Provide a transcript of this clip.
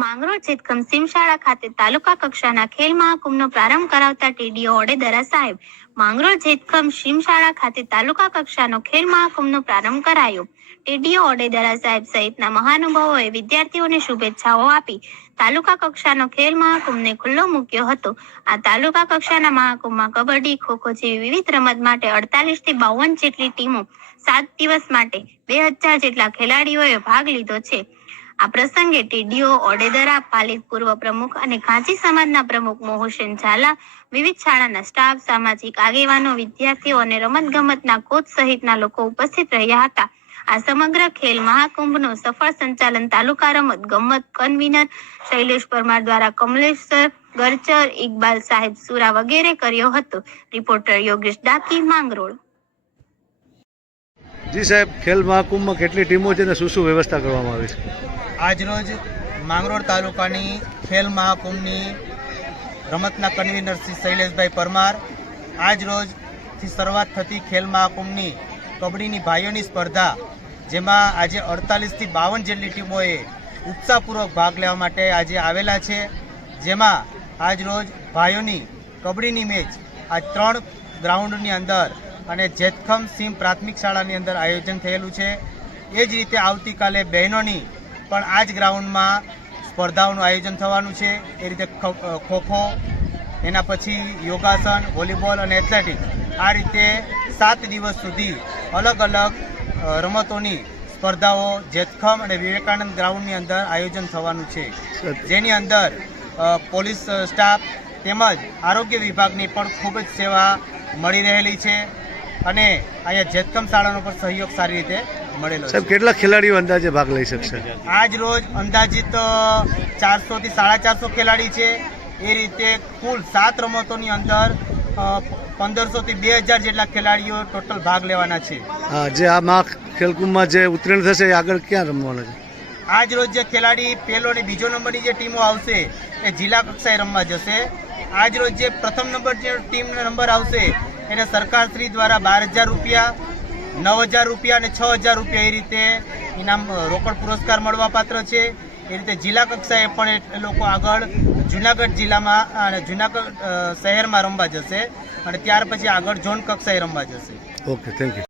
માંગરોળ ચેતકમ સીમશાળા ખાતે તાલુકા કક્ષાના ખેલ મહાકુંભનો પ્રારંભ કરાવતા ટીડીઓ ઓડેદરા સાહેબ. માંગરોળ ચેતકમ સીમશાળા ખાતે તાલુકા કક્ષાનો ખેલ મહાકુંભનો પ્રારંભ કરાયો. ટીડીઓ ઓડેદરા સાહેબ સહિતના મહાનુભાવોએ વિદ્યાર્થીઓને શુભેચ્છાઓ આપી તાલુકા કક્ષાનો ખેલ મહાકુંભને ખુલ્લો મૂક્યો હતો. આ તાલુકા કક્ષાના મહાકુંભમાં કબડ્ડી, ખોખો જેવી વિવિધ રમત માટે 48 થી 52 જેટલી ટીમો 7 દિવસ માટે 2000 જેટલા ખેલાડીઓએ ભાગ લીધો છે. આ પ્રસંગે ટીડીઓ ઓડેદરા, પાલિત પૂર્વ પ્રમુખ અને ઘાંચી સમાજના પ્રમુખ મોહસેન ઝાલા, વિવિધ શાળાના સ્ટાફ, સામાજિક આગેવાનો, વિદ્યાર્થીઓ અને રમતગમતના કોચ સહિતના લોકો ઉપસ્થિત રહ્યા હતા. આ સમગ્ર ખેલ મહાકુંભનો સફળ સંચાલન તાલુકા રમત ગમત કન્વીનર શૈલેષ પરમાર દ્વારા કમલેશ્વર ગરચર, ઇકબાલ સાહેબ સુરા વગેરે કર્યો હતો. રિપોર્ટર યોગેશ ડાકી, માંગરોળ. જી સાહેબ, ખેલ મહાકુંભમાં કેટલી ટીમો છે અને શું વ્યવસ્થા કરવામાં આવી છે? આજરોજ માંગરોળ તાલુકાની ખેલ મહાકુંભની રમતના કન્વીનર શ્રી શૈલેષભાઈ પરમાર, આજરોજથી શરૂઆત થતી ખેલ મહાકુંભની કબડ્ડીની ભાઈઓની સ્પર્ધા, જેમાં આજે 48 થી 52 જેટલી ટીમોએ ઉત્સાહપૂર્વક ભાગ લેવા માટે આજે આવેલા છે. જેમાં આજરોજ ભાઈઓની કબડ્ડીની મેચ આ 3 ગ્રાઉન્ડની અંદર અને જેતખમ સીમ પ્રાથમિક શાળાની અંદર આયોજન થયેલું છે. એ જ રીતે આવતીકાલે બહેનોની પણ આ જ ગ્રાઉન્ડમાં સ્પર્ધાઓનું આયોજન થવાનું છે. એ રીતે ખોખો, એના પછી યોગાસન, વોલીબોલ અને એથ્લેટિક્સ, આ રીતે 7 દિવસ સુધી અલગ અલગ રમતોની સ્પર્ધાઓ જેતખમ અને વિવેકાનંદ ગ્રાઉન્ડની અંદર આયોજન થવાનું છે. જેની અંદર પોલીસ સ્ટાફ તેમજ આરોગ્ય વિભાગની પણ ખૂબ જ સેવા મળી રહેલી છે અને અહીંયા જેતખમ શાળાનો પણ સહયોગ સારી રીતે મળેલો છે. કેટલા ખેલાડીઓ અંદાજે ભાગ લઈ શકશે? આજ રોજ અંદાજિત 400 થી 450 ખેલાડી છે. એ રીતે કુલ 7 રમતોની અંદર 1500 થી 2000 જેટલા ખેલાડીઓ ટોટલ ભાગ લેવાના છે. જે આ ખેલકુંભમાં જે ઉત્તીર્ણ થશે એ આગળ ક્યાં રમવાના છે? આજ રોજ જે ખેલાડી પહેલો અને બીજો નંબરની જે ટીમો આવશે એ જિલ્લા કક્ષાએ રમવા જશે. આજ રોજ જે પ્રથમ નંબર જે ટીમનો નંબર આવશે એને સરકારશ્રી દ્વારા 12,000 રૂપિયા, 9,000 રૂપિયા અને 6,000 રૂપિયા એ રીતે ઇનામ રોકડ પુરસ્કાર મળવા પાત્ર છે. એ રીતે જિલ્લા કક્ષાએ પણ એ લોકો આગળ જુનાગઢ જિલ્લામાં અને જુનાગઢ શહેરમાં રમવા જશે અને ત્યાર પછી આગળ ઝોન કક્ષાએ રમવા જશે. Okay, thank you.